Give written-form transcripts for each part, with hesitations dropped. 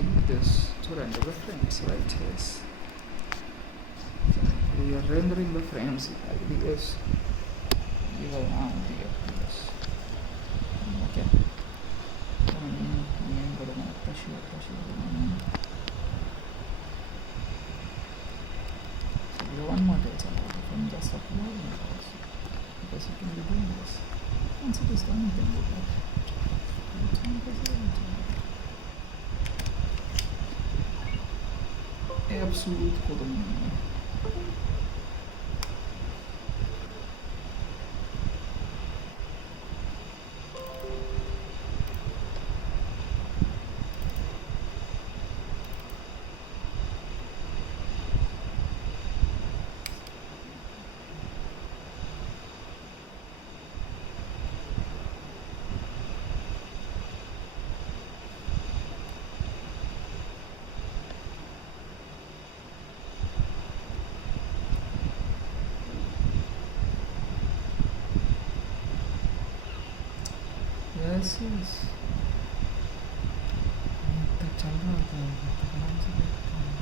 delete this to render the frames, right? Yes. We are rendering the frames. Yes. You will now yes. Okay. One more data from just uploading also, because you can be doing this. Once it is done, you can go back. Absolute kodum. Yes, yes. तक चल रहा था आराम से देखते हैं।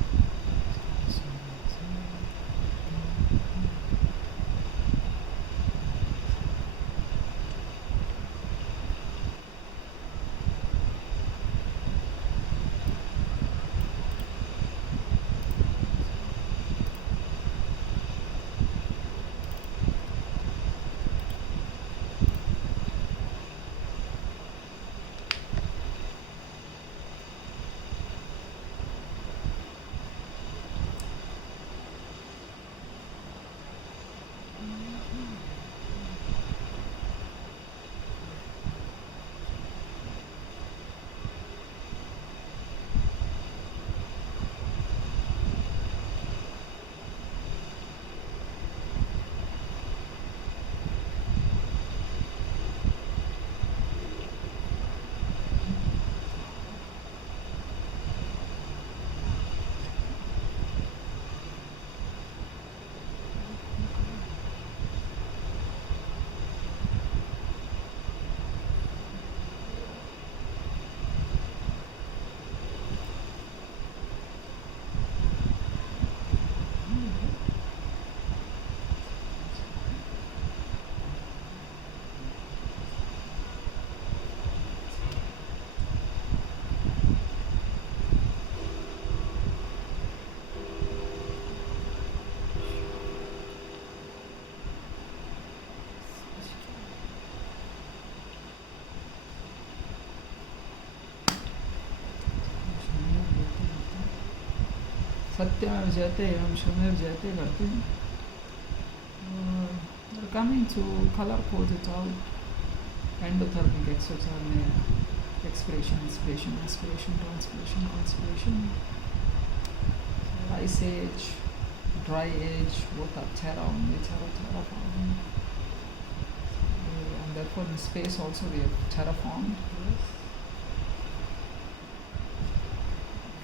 सत्यमेव जयते एवं शुमेव जयते करते हैं। Coming to color coded out endothermic exothermic expiration, inspiration, aspiration, transpiration, conspiration, ice age, dry age, both are theroform, and therefore in space also we have terraformed.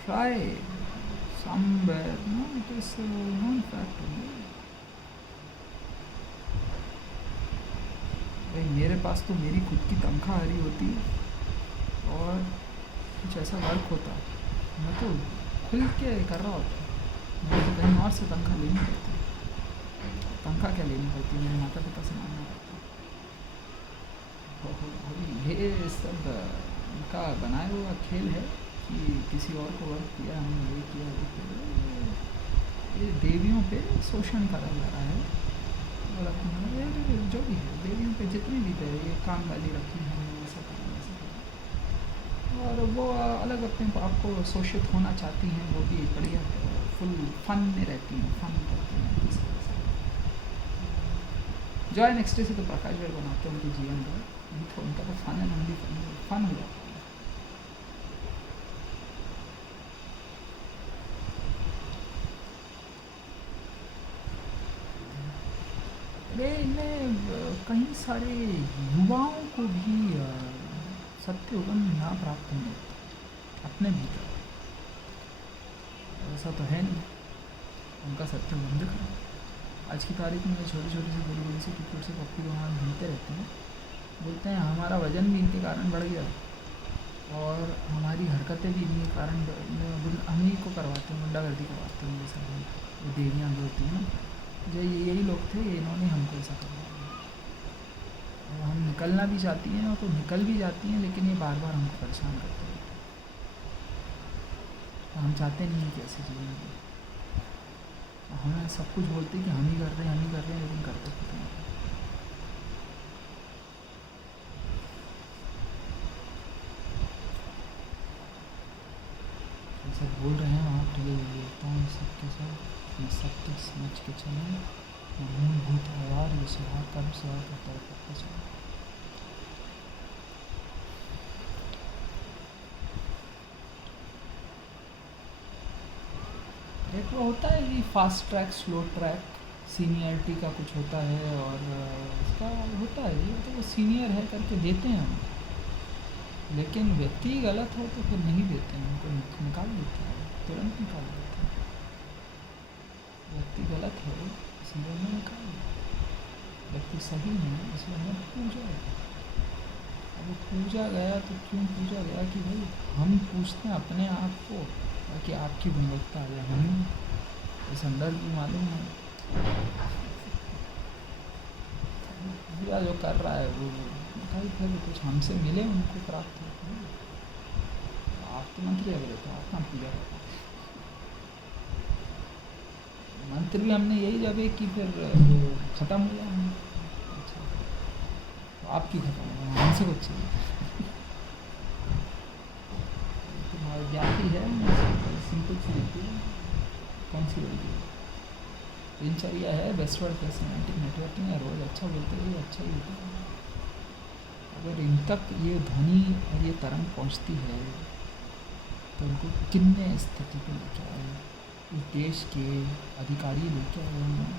Try somewhere, no, it is a known fact only. भाई मेरे पास तो मेरी खुद की तनख्वाह आ रही होती और कुछ ऐसा वर्क होता, मैं तो खुल के कर रहा होता, मुझे तो कहीं और से तनख्वाह लेनी पड़ती। तनख्वाह क्या लेनी पड़ती, मेरे माता पिता से मांगना पड़ता। ये सब उनका बनाया हुआ खेल है कि किसी और को वर्क किया, हमने ये किया, ये देवियों पे शोषण करा जा रहा है। और अपना जो भी है देवियों पे जितनी भी है ये काम वाली रखी हैं, ऐसा करना वैसा करना, और वो अलग अपने आप को शोषित होना चाहती हैं, वो भी बढ़िया फुल फन में रहती हैं, फन करती हैं। जॉय नेक्स्ट डे से तो प्रकाश भाई बनाते हैं उनके जीवन का, उनका तो फन है, हम भी फन हो जाता है। इनमें कई सारे युवाओं को भी सत्य उगम ना प्राप्त होने अपने भीतर, ऐसा तो है नहीं, उनका सत्य बंद करो। आज की तारीख में छोटी छोटी सी बड़ी सी टुकड़ से पप्पी वहाँ घूमते रहते हैं, बोलते हैं हमारा वज़न भी इनके कारण बढ़ गया और हमारी हरकतें भी इन्हीं के कारण हम ही को करवाते हैं, गुंडागर्दी करवाते हैं ये सारी। ये देवियाँ जो होती हैं ना, जो यही लोग थे, इन्होंने हमको ऐसा करवाया। और हम निकलना भी चाहती हैं और तो निकल भी जाती हैं, लेकिन ये बार बार हमको परेशान करते रहते हैं। हम चाहते नहीं हैं कि ऐसी चीज़ें हों। हमें सब कुछ बोलते हैं कि हम ही कर रहे हैं, हम ही कर रहे हैं, लेकिन करते कुछ नहीं। सब बोल रहे हैं वहाँ तो ये बोलता हूँ सबके साथ मैं सत्य समझ के चलें, मूलभूत आधार ये सुधार कर्म सुधार करता करते चलें। एक वो होता है कि fast track slow track, seniority का कुछ होता है, और इसका होता है ये तो वो सीनियर है करके देते हैं हम, लेकिन व्यक्ति गलत हो तो फिर नहीं देते हैं, उनको निकाल देते हैं, तुरंत निकाल देते हैं। व्यक्ति गलत है इसलिए हमें निकाल देते, व्यक्ति सही है इसलिए हमें पूजा है। अब वो पूजा गया तो क्यों पूजा गया कि भाई हम पूछते हैं अपने आप को ताकि आपकी गुणवत्ता आ जाए, हमें ये संदर्भ भी मालूम है। पूजा जो कर रहा है वो कहीं फिर कुछ हमसे मिले उनको प्राप्त हो। आप तो मंत्र लग रहे थे, आप ना पूजा करते, मंत्र भी हमने यही जब एक कि फिर वो ख़त्म हो जाए। अच्छा तो आपकी ख़त्म हो जाए, हमसे कुछ चाहिए तुम्हारा ज्ञान ही है, सिंपल सी होती है। कौन सी होती है दिनचर्या है, बेस्टवर्ड पर्सनैलिटी नेटवर्किंग है, रोज़ अच्छा बोलते रहिए, अच्छा ही होता है। अगर इन तक ये ध्वनि और ये तरंग पहुंचती है तो उनको किन्ने स्थिति को लेकर आए, इस देश के अधिकारी लेकर आए हैं।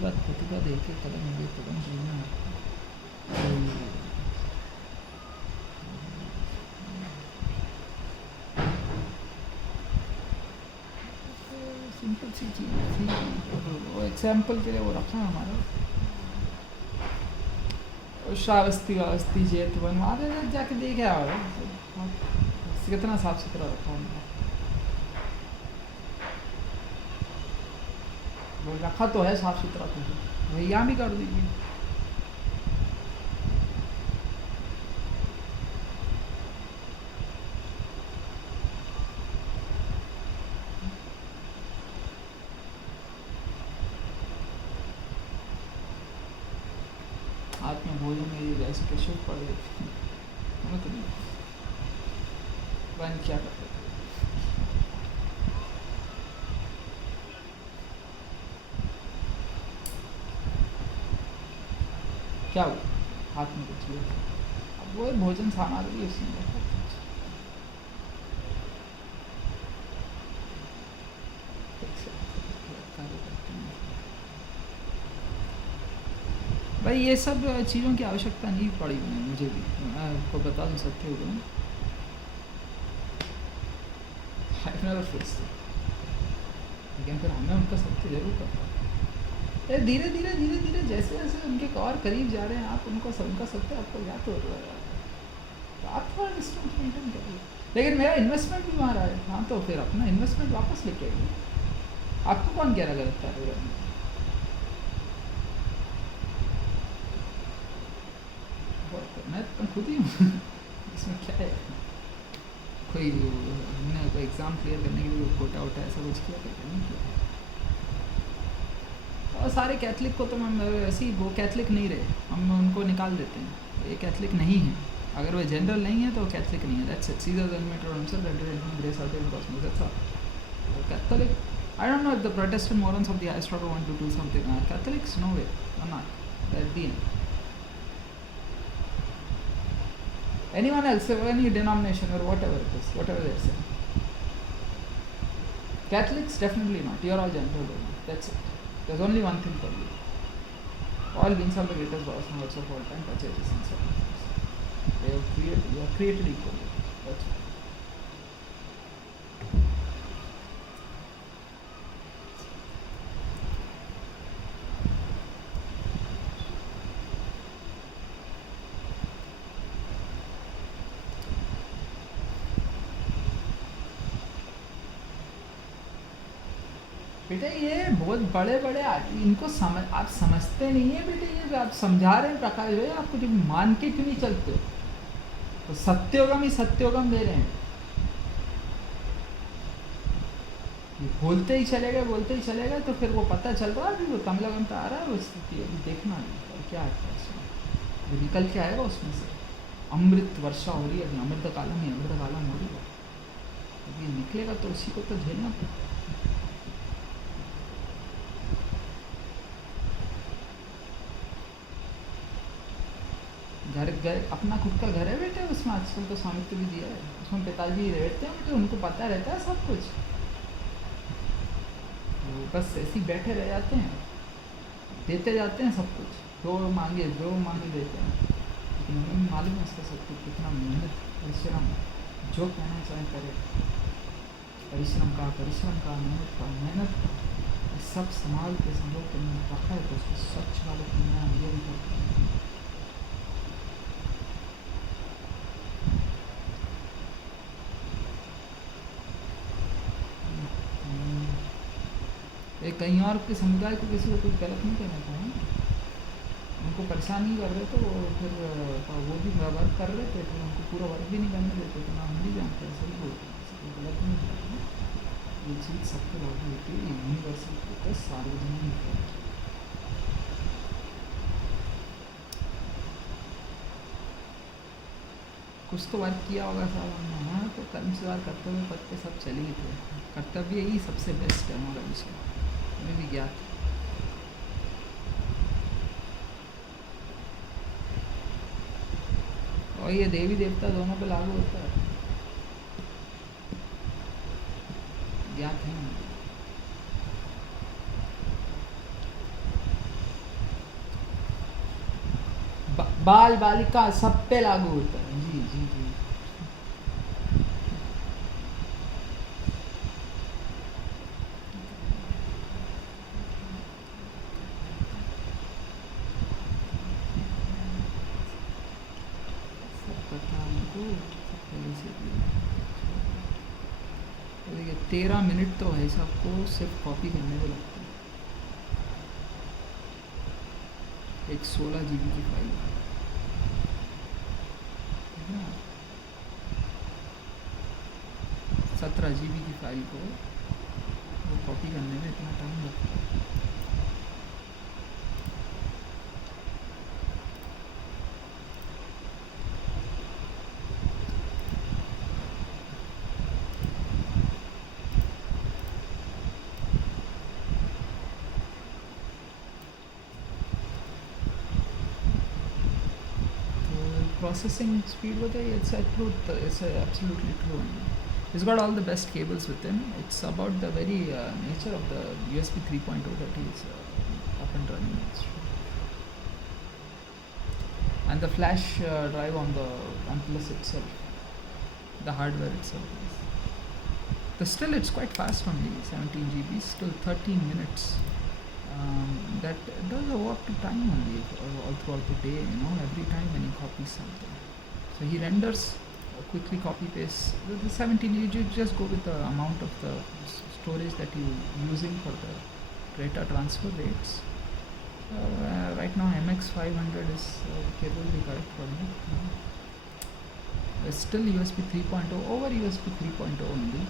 प्रतिभा देख के कदम आगे कदम चलना। सिंपल सी चीज़ थी, वो एग्जाम्पल के लिए वो रखा हमारा श्रावस्ती वावस्ती जेतवन, वहाँ जाके देखे आओ कितना साफ सुथरा रखा उनका। वो रखा तो है साफ सुथरा, तो वही यहाँ भी कर दीजिए। आत्मा भोजन में वैसे कैसे पड़ गए हमें तो नहीं वन क्या करते थे। क्या हुआ हाथ में कुछ लिया, अब वो भोजन सामग्री उसमें रखा। भाई ये सब चीज़ों की आवश्यकता नहीं पड़ी मुझे भी, मैं आपको बता दूँ सत्य हो गया, लेकिन फिर हमें उनका सत्य जरूर पता है। धीरे धीरे धीरे धीरे जैसे जैसे उनके और करीब जा रहे हैं आप, उनको उनका सत्य आपको ज्ञात हो रहा है, तो आप थोड़ा डिस्टेंस मेंटेन करिए। लेकिन मेरा इन्वेस्टमेंट भी वहाँ रहा है, हाँ तो फिर अपना इन्वेस्टमेंट वापस लेके आइए। आपको कौन कह रहा गलत कार्य करने? मैं तो खुद ही हूँ इसमें क्या है, कोई हमने कोई एग्ज़ाम क्लियर करने के लिए कोटा वोटा ऐसा कुछ किया करके नहीं किया। और सारे कैथलिक को तो हम ऐसे ही, वो कैथलिक नहीं रहे, हम उनको निकाल देते हैं, ये कैथलिक नहीं है। अगर वो जनरल नहीं है तो वो कैथलिक नहीं है, दैट्स इट। सीधा जनरेटर हमसे grace out in Cosmos, that's all. Catholic, I don't know if the Protestant morons of the highest order want to do something. Catholics, no way, they're not. They're at the end. Anyone else, any denomination or whatever it is, whatever they're saying. Catholics, definitely not. You're all general only. That's it. There's only one thing for you. All beings are the greatest gods and words of all time, purchases and so on. They have created, you are created equally. That's all. बेटा ये बहुत बड़े बड़े इनको समझ, आप समझते नहीं है बेटे, ये आप समझा रहे हैं प्रकाश भाई, आपको जो मान के क्यों नहीं चलते हो? तो सत्योगम ही सत्योगम दे रहे हैं, ये बोलते ही चले गए तो फिर वो पता चल रहा है, अभी वो तमलगम पे आ रहा है वो स्थिति, अभी देखना नहीं क्या है उसमें, वो निकल के आएगा उसमें से। अमृत वर्षा हो रही है अभी, अमृत कालम हो रही है, अभी निकलेगा तो उसी को तो झेलना पड़ेगा। घर अपना खुद का घर है बेटे, उसमें आजकल तो स्वामित्व भी दिया है, उसमें पिताजी रहते हैं बेटे, उनको पता रहता है सब कुछ, वो बस ऐसे ही बैठे रह जाते हैं, देते जाते हैं सब कुछ, जो मांगे देते हैं, लेकिन उन्हें मालूम है इसका सब कुछ कितना मेहनत परिश्रम, जो कहना चाहे करे, परिश्रम का मेहनत का, ये सब संभाल के मैंने रखा है, तो उसको स्वच्छ वाले पीना ये भी करते हैं। कहीं और के समुदाय को किसी को कुछ गलत नहीं कहना चाहिए, उनको परेशान नहीं कर रहे तो फिर वो भी वर्क कर रहे थे, तो उनको पूरा वर्क भी नहीं करने देते, तो ना हम भी जानते हैं, सही बोलते हैं, गलत नहीं कर रहे, ये चीज़ सबको लागू होती है, यूनिवर्सल होता है, सार्वजनिक होता है। कुछ तो वर्क किया होगा साहब हमने, हाँ तो कर्म से कर्तव्य पद पे सब चले ही थे, कर्तव्य ही सबसे बेस्ट है हमारा विषय, हमें भी ज्ञात। और ये देवी देवता दोनों पे लागू होता है, ज्ञात है ना। बाल बालिका सब पे लागू होता है, जी जी जी। देखिए 13 मिनट तो है सबको सिर्फ कॉपी करने को लगता है, एक 16 GB की फाइल है ना, 17 GB की फाइल को वो कॉपी करने में इतना टाइम लगता है। Processing speed बताइए, it's absolutely true. He's got all the best cables with him. It's about the very nature of the USB 3.0 that he's up and running. And the flash drive on the OnePlus itself, the hardware itself. Still, it's quite fast only, 17 GB, still 13 minutes. That does a work to time only all throughout the day, every time when you copy something. So he renders, quickly copy paste. The 17, you just go with the amount of the storage that you're using for the data transfer rates. Right now MX500 is capably correct for me. It's still USB 3.0 over USB 3.0 only.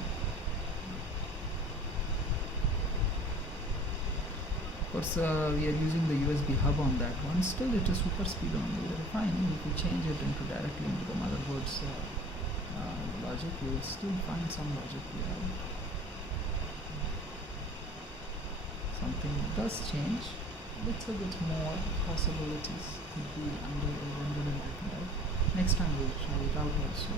Of course, we are using the USB hub on that one. Still, it is super speed only. Fine. If you change it directly into the motherboard's logic, you will still find some logic here. Something does change. Little bit more possibilities could be rendered in different type. Next time we'll try it out also.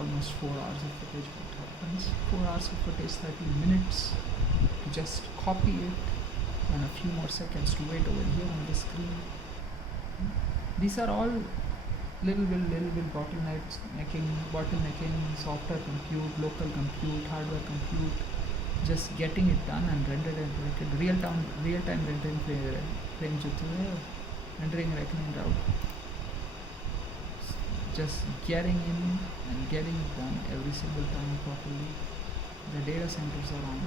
Almost 4 hours of footage. What happens? 4 hours of footage, 30 minutes to just copy it, and a few more seconds to wait over here on the screen. These are all little bit bottlenecking, software compute, local compute, hardware compute, just getting it done and rendered and directed real time rendering frame जो तो है rendering reckoning route, just getting in and getting it done every single time properly. The data centers are on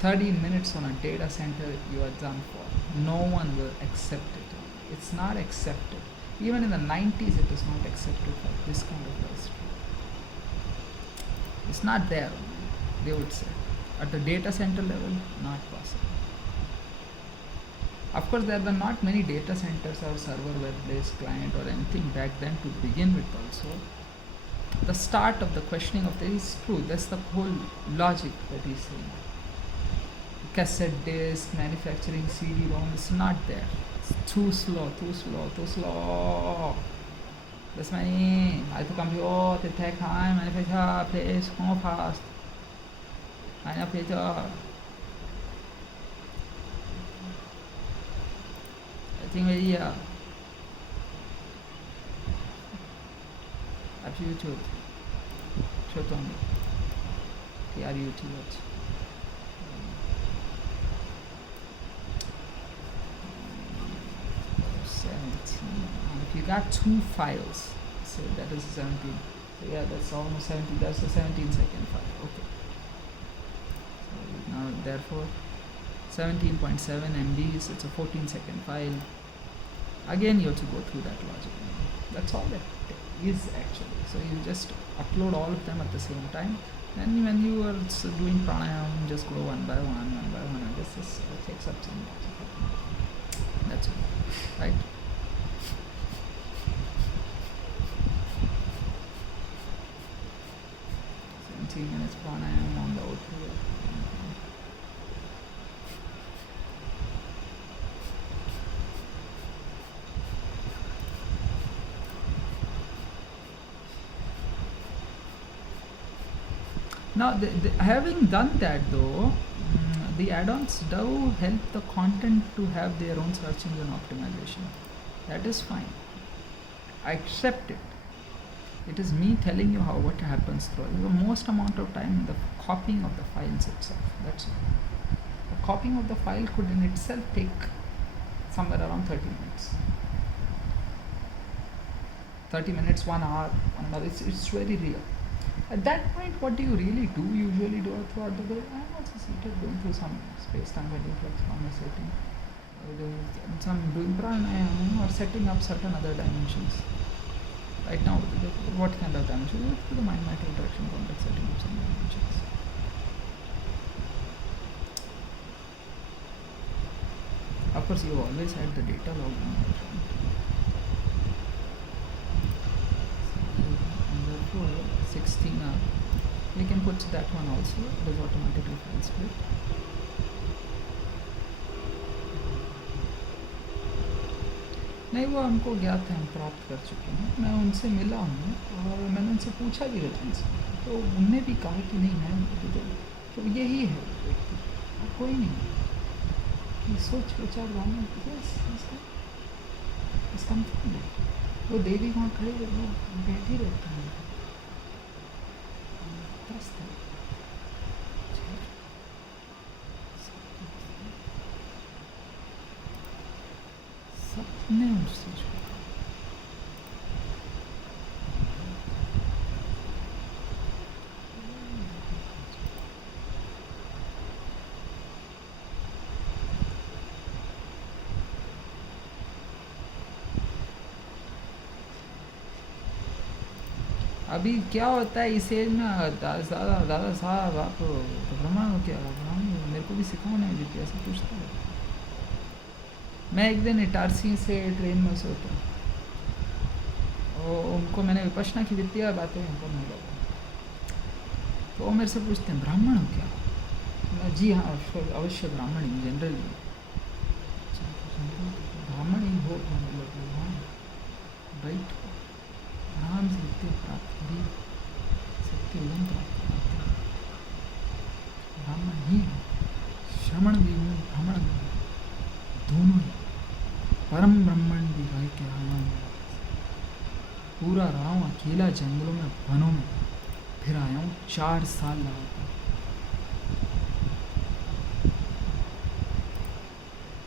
13 minutes on a data center, you are done for. No one will accept it. It's not accepted. Even in the 90s it was not accepted for this kind of industry. It's not there, they would say. At the data center level, not possible. Of course, there were not many data centers or server web-based client or anything back then to begin with also. The start of the questioning of this is true. That's the whole logic that he's saying. Cassette disc, manufacturing CD-ROM is not there. It's too slow. That's many. I have to come here, they take time, manufacture, place, more fast. I know Peter. I think we up to YouTube. Short on me. YouTube watch. If you got 2 files, so that is 17. So yeah, that's almost 17. That's a 17-second file. Okay. So now therefore 17.7 MB, it's a 14-second file. Again, you have to go through that logic. That's all that is actually. So you just upload all of them at the same time. And when you are doing pranayama, just go one by one, and this is takes up some logic. That's all, right? Minutes pranayama on the outro. Now, having done that though, the add-ons do help the content to have their own search engine optimization. That is fine. I accept it. It is me telling you what happens through the most amount of time in the copying of the files itself. That's all. The copying of the file could in itself take somewhere around 30 minutes. 30 minutes, 1 hour, 1 hour. It's very real. At that point, what do you really do? Usually do throughout the day. I'm also seated going through some space-time multiplex conversating, doing pranayama or setting up certain other dimensions. Right now, what kind of dimensions? The mind-matter interaction context, setting up some dimensions. Of course, you always had the data log on the front. And therefore, 16 we can put that one also. It is automatically file split. नहीं, वो हमको ज्ञात है, हम प्राप्त कर चुके हैं. मैं उनसे मिला हूँ और मैंने उनसे पूछा भी रतन से, तो उनने भी कहा कि नहीं है, तो यही है व्यक्ति और कोई नहीं. ये सोच विचार वाला इसका वो देवी वहाँ खड़े वो बैठे रहते हैं. सबने उससे अभी क्या होता है इस एज में, दादा साहब आप भ्रमण हो क्या? मेरे को भी सिखाओ ना, भी कैसे पूछता है. मैं एक दिन इटारसी से ट्रेन में से उतरा और उनको मैंने विपश्यना की वित्तीय बातें करने लगा, तो वो मेरे से पूछते हैं ब्राह्मण हो क्या? मैं जी हाँ अवश्य ब्राह्मण ही, जनरली ब्राह्मण ही हो. मतलब हाँ राइट, आराम से वित्तीय प्राप्त करिए, सत्य उदम प्राप्त करते हैं. ब्राह्मण ही है, श्रमण भी हूँ, ब्राह्मण भी हूँ, दोनों ही. परम ब्राह्मण भी रह के आनंद, पूरा अकेला जंगलों में वनों में फिर आया हूँ 4 साल लगातार।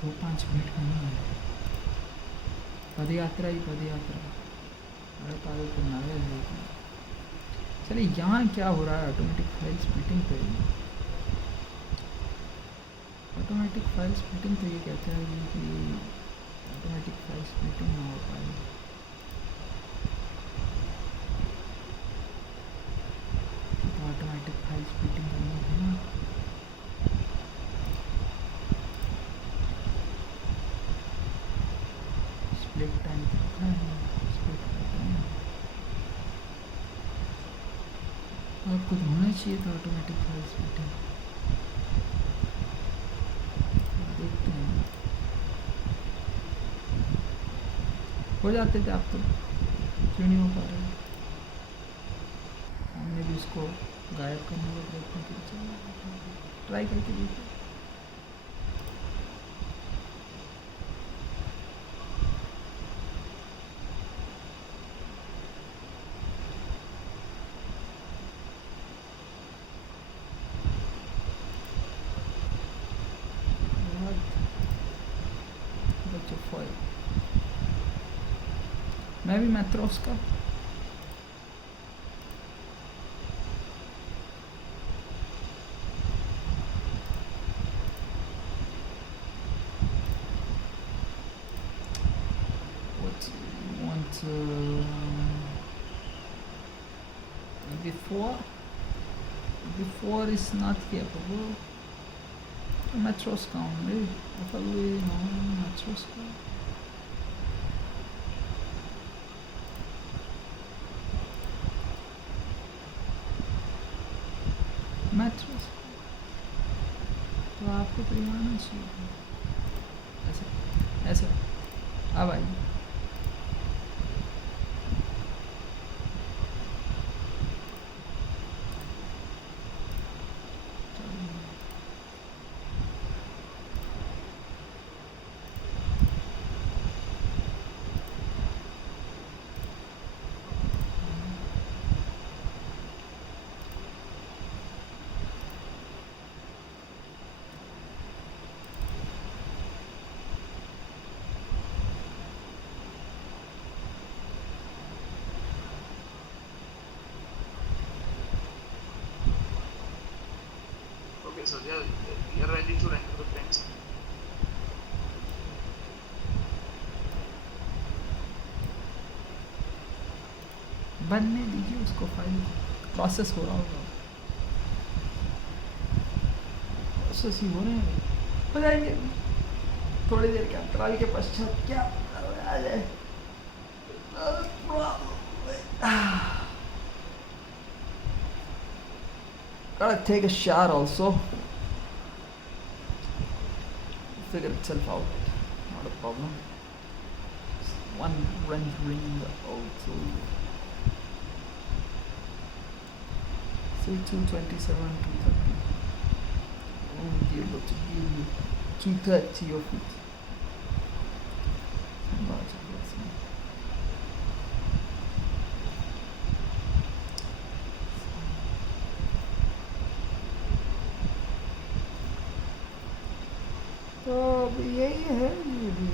2-5 मिनट में नहीं आया। पद यात्रा ही पद यात्रा, अरे पागल तो नारे है। चलिए यहाँ क्या हो रहा है ऑटोमेटिक फाइल स्प्लिटिंग पे। ऑटोमेटिक फाइल स्प्लिटिंग तो ये कहता है कि ऑटोमेटिक फाइल स्प्लिटिंग ना हो पाए। तो ऑटोमेटिक फाइल स्प्लिटिंग करनी है ना। स्प्लिट टाइम कितना है, स्प्लिट करते हैं आपको तो होना चाहिए था ऑटोमेटिक फाइल स्प्लिटिंग। देखते हैं हो जाते थे आप तो, क्यों नहीं हो पा रहे। हमने भी उसको गायब करने का प्रयत्न किया, ट्राई करके देखिए। मैं भी मैथ्रोस का what you want before is not capable मैथ्रोस का only मैथ्रोस का मैथ्रोस तो आपको तो आना चाहिए। ऐसे ऐसे अब आइए। So they are ready to render the frames. बनने दीजिए उसको, फाइल प्रोसेस हो रहा होगा, प्रोसेस ही हो रहे हैं, हो जाएंगे थोड़ी देर के अंतराल के पश्चात। क्या आ जाए gotta take a shower also, figure itself out, not a problem. Just one rendering also, say 227, 230, only be able to give you 230 of it. तो अब यही है ये भी।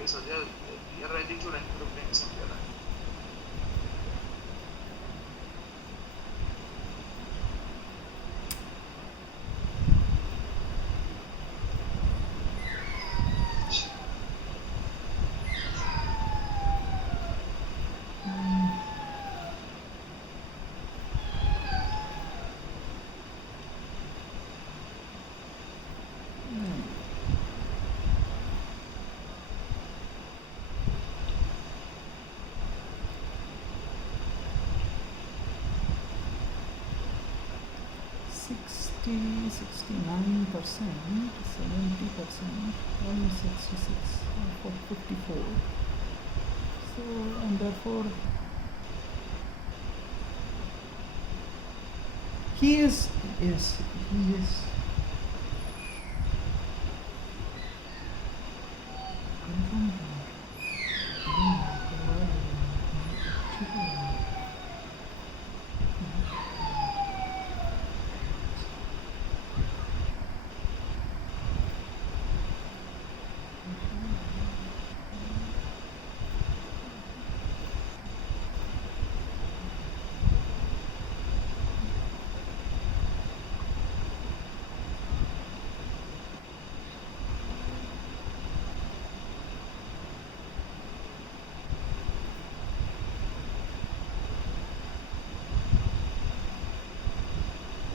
Okay, so they are ready to rent to the friends, something like that. Hmm. 60, 69%, 70%, almost 66, 54. So, and therefore, he is, yes, he is confirmed.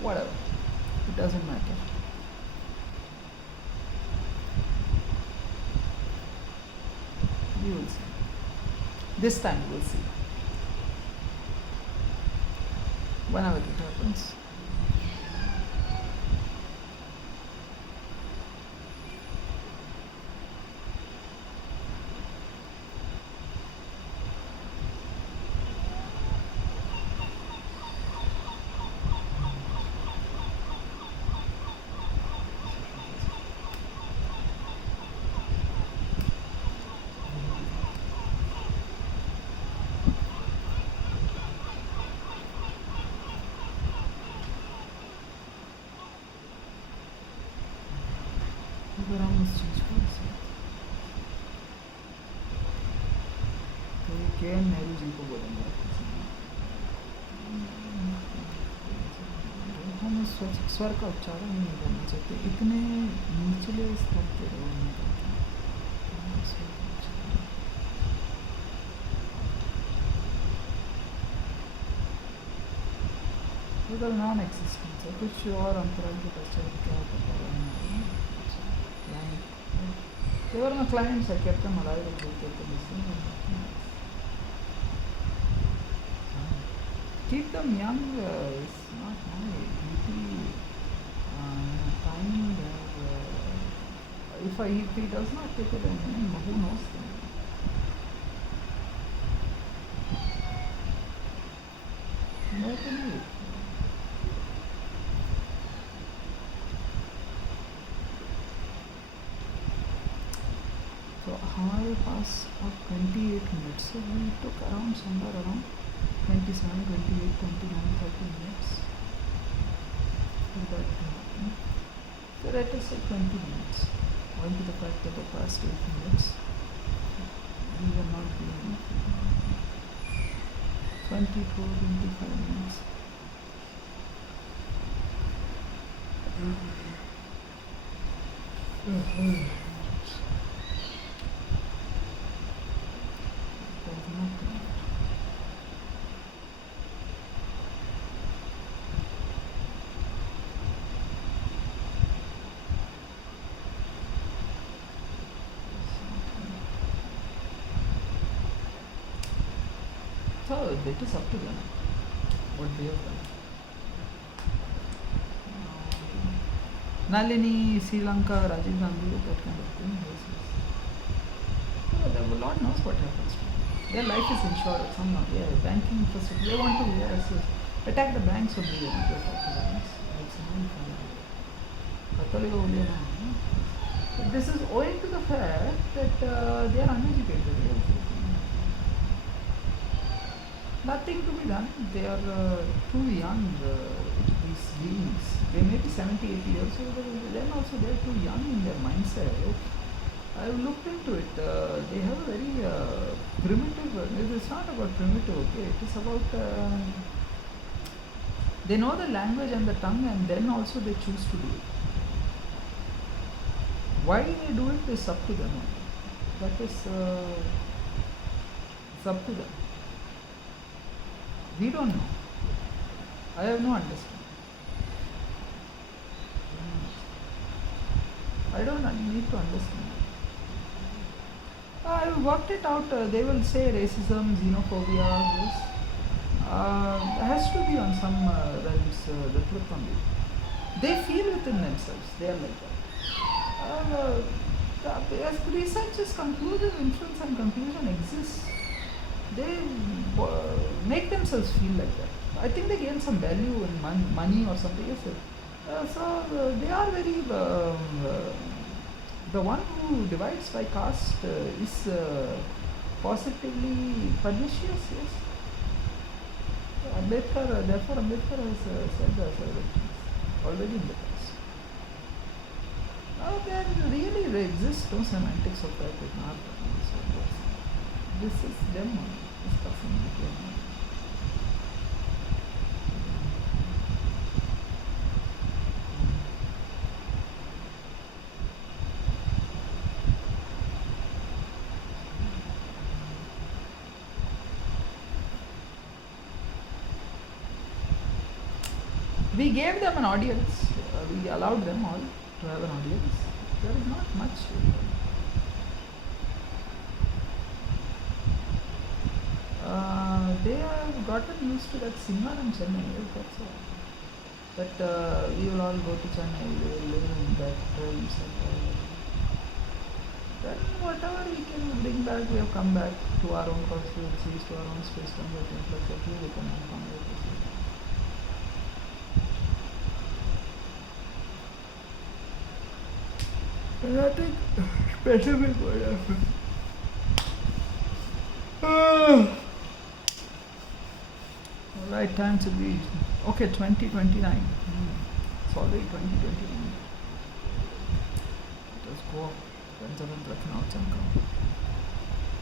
Whatever, it doesn't matter. We will see. This time we will see. Whenever it happens. अगर हम उस चीज़ को तो ये के एन नेहरू जी को बोलेंगे हम उस स्वर का उच्चारण नहीं करना चाहते, इतने निचले स्तर के लोग नहीं करते। तो नॉन एक्सिस्टेंस है, कुछ और अंतराल के पश्चात क्या पता नहीं। They were my clients, I kept them alive and they kept them listening. Keep them young is not my duty. Time if he does not take it, then who knows? No, तो हमारे पास अब 28 minutes, so we took around somewhere around 27, 28, 29, 30 minutes for that to happen. So let us say 20 minutes, owing to the fact that the past 8 minutes we were not doing 24, 25 minutes. So it is up to them what they have done. Nalini, Sri Lanka, Rajiv Gandhi, that kind of thing. So the Lord knows what happens to them. Their life is insured somehow. Yeah, banking infrastructure. They want to attack the banks only. They want to attack the banks. But this is owing to the fact that they are uneducated. Nothing to be done. They are too young, these beings. They may be 70, 80 years old, but then also they are too young in their mindset I've looked into it. They have a very primitive. It's not about primitive. Okay, it is about. They know the language and the tongue, and then also they choose to do it. Why they do it is up to them. That is, it's up to them. We don't know. I have no understanding. I don't need to understand. I worked it out. They will say racism, xenophobia, this has to be on some realms that look on it. They feel within themselves. They are like that. As research is conclusive, inference and conclusion exists. They make themselves feel like that. I think they gain some value in money or something. Yes, they are very. The one who divides by caste is positively pernicious. Yes. Therefore Ambedkar has said several things already in the past. There really exists no semantics of that in our country. So this is them discussing between them. We gave them an audience. We allowed them all to have an audience. There is not much. They have gotten used to that Singhar and Chennai. That's all. That we will all go to Chennai. We will live in that realms. Then whatever we can bring back, we have come back to our own constituencies, to our own space, things like that. We can accommodate this. Nothing specific what happened. Alright, time to be. Okay, 2029. It's already 2029. Let us go. Then